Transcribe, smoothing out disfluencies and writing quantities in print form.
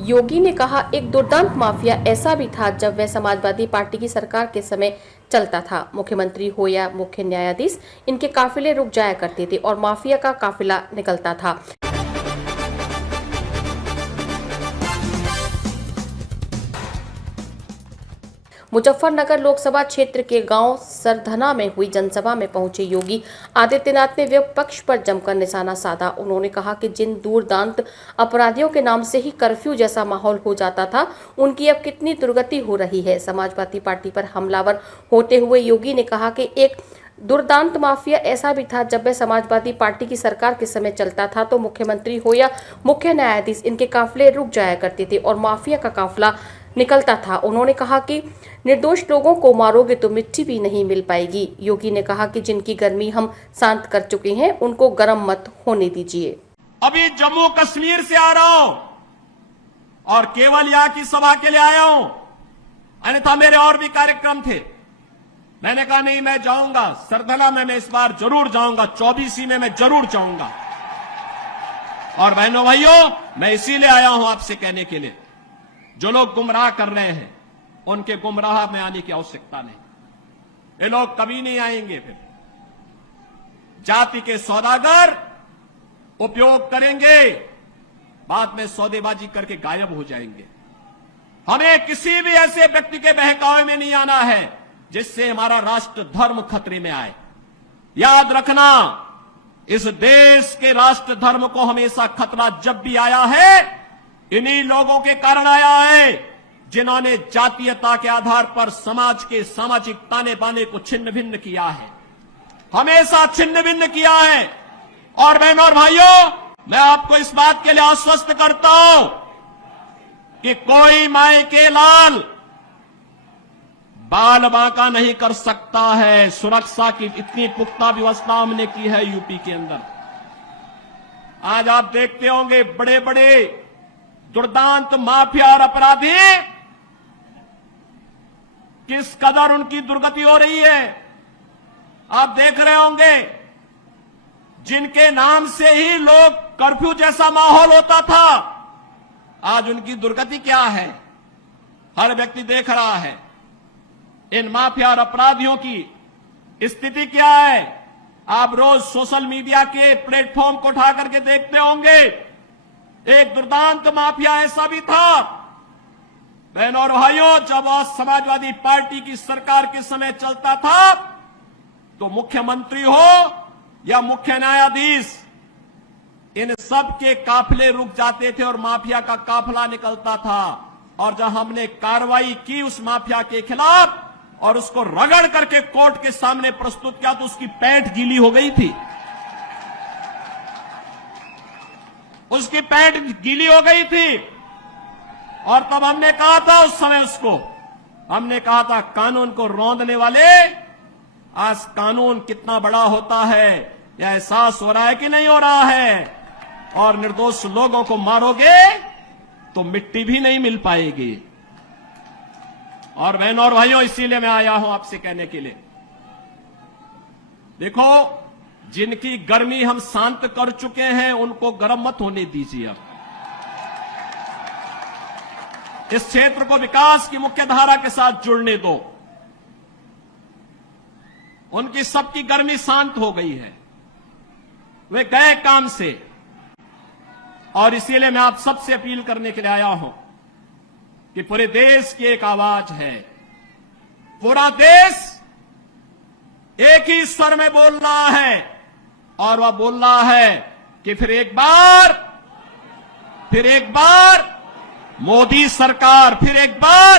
योगी ने कहा, एक दुर्दांत माफिया ऐसा भी था जब वह समाजवादी पार्टी की सरकार के समय चलता था। मुख्यमंत्री हो या मुख्य न्यायाधीश, इनके काफिले रुक जाया करते थे और माफिया का काफिला निकलता था। मुजफ्फरनगर लोकसभा क्षेत्र के गांव सरधना में हुई जनसभा में पहुंचे योगी आदित्यनाथ ने विपक्ष पर जमकर निशाना साधा। उन्होंने कहा कि जिन दूरदांत अपराधियों के नाम से ही कर्फ्यू जैसा माहौल हो जाता था, उनकी अब कितनी दुर्गति हो रही है। समाजवादी पार्टी पर हमलावर होते हुए योगी ने कहा कि एक दुर्दांत माफिया ऐसा भी था जब वह समाजवादी पार्टी की सरकार के समय चलता था तो मुख्यमंत्री हो या मुख्य न्यायाधीश, इनके काफिले रुक जाया करते थे और माफिया का काफिला निकलता था। उन्होंने कहा कि निर्दोष लोगों को मारोगे तो मिट्टी भी नहीं मिल पाएगी। योगी ने कहा कि जिनकी गर्मी हम शांत कर चुके हैं, उनको गर्म मत होने दीजिए। अभी जम्मू कश्मीर से आ रहा हूं और केवल यहां की सभा के लिए आया हूं, अन्यथा मेरे और भी कार्यक्रम थे। मैंने कहा नहीं, मैं जाऊंगा सरधना में, मैं इस बार जरूर जाऊंगा, 24 में मैं जरूर जाऊंगा। और बहनों भाइयों, मैं इसीलिए आया हूं आपसे कहने के लिए, जो लोग गुमराह कर रहे हैं उनके गुमराह में आने की आवश्यकता नहीं। ये लोग कभी नहीं आएंगे। फिर जाति के सौदागर उपयोग करेंगे, बाद में सौदेबाजी करके गायब हो जाएंगे। हमें किसी भी ऐसे व्यक्ति के बहकावे में नहीं आना है जिससे हमारा राष्ट्र धर्म खतरे में आए। याद रखना, इस देश के राष्ट्र धर्म को हमेशा खतरा जब भी आया है, इन्हीं लोगों के कारण आया है, जिन्होंने जातीयता के आधार पर समाज के सामाजिक ताने बाने को छिन्न भिन्न किया है, हमेशा छिन्न भिन्न किया है। और बहनों और भाइयों, मैं आपको इस बात के लिए आश्वस्त करता हूं कि कोई माई के लाल बाल बांका नहीं कर सकता है। सुरक्षा की इतनी पुख्ता व्यवस्था हमने की है यूपी के अंदर। आज आप देखते होंगे बड़े बड़े दुर्दांत माफिया और अपराधी किस कदर उनकी दुर्गति हो रही है। आप देख रहे होंगे, जिनके नाम से ही लोग कर्फ्यू जैसा माहौल होता था, आज उनकी दुर्गति क्या है, हर व्यक्ति देख रहा है। इन माफिया और अपराधियों की स्थिति क्या है, आप रोज सोशल मीडिया के प्लेटफॉर्म को उठा करके देखते होंगे। एक दुर्दांत माफिया ऐसा भी था, बहनों और भाइयों, जब समाजवादी पार्टी की सरकार के समय चलता था तो मुख्यमंत्री हो या मुख्य न्यायाधीश, इन सब के काफिले रुक जाते थे और माफिया का काफिला निकलता था। और जब हमने कार्रवाई की उस माफिया के खिलाफ और उसको रगड़ करके कोर्ट के सामने प्रस्तुत किया तो उसकी पैंट गीली हो गई थी, उसकी पैंट गीली हो गई थी। और तब हमने कहा था, उस समय उसको हमने कहा था, कानून को रौंदने वाले, आज कानून कितना बड़ा होता है यह एहसास हो रहा है कि नहीं हो रहा है। और निर्दोष लोगों को मारोगे तो मिट्टी भी नहीं मिल पाएगी। और बहनों और भाइयों, इसीलिए मैं आया हूं आपसे कहने के लिए, देखो, जिनकी गर्मी हम शांत कर चुके हैं उनको गर्म मत होने दीजिए। अब इस क्षेत्र को विकास की मुख्य धारा के साथ जुड़ने दो। उनकी सबकी गर्मी शांत हो गई है, वे गए काम से। और इसीलिए मैं आप सबसे अपील करने के लिए आया हूं कि पूरे देश की एक आवाज है, पूरा देश एक ही स्वर में बोल रहा है। और वह बोल रहा है कि फिर एक बार मोदी सरकार, फिर एक बार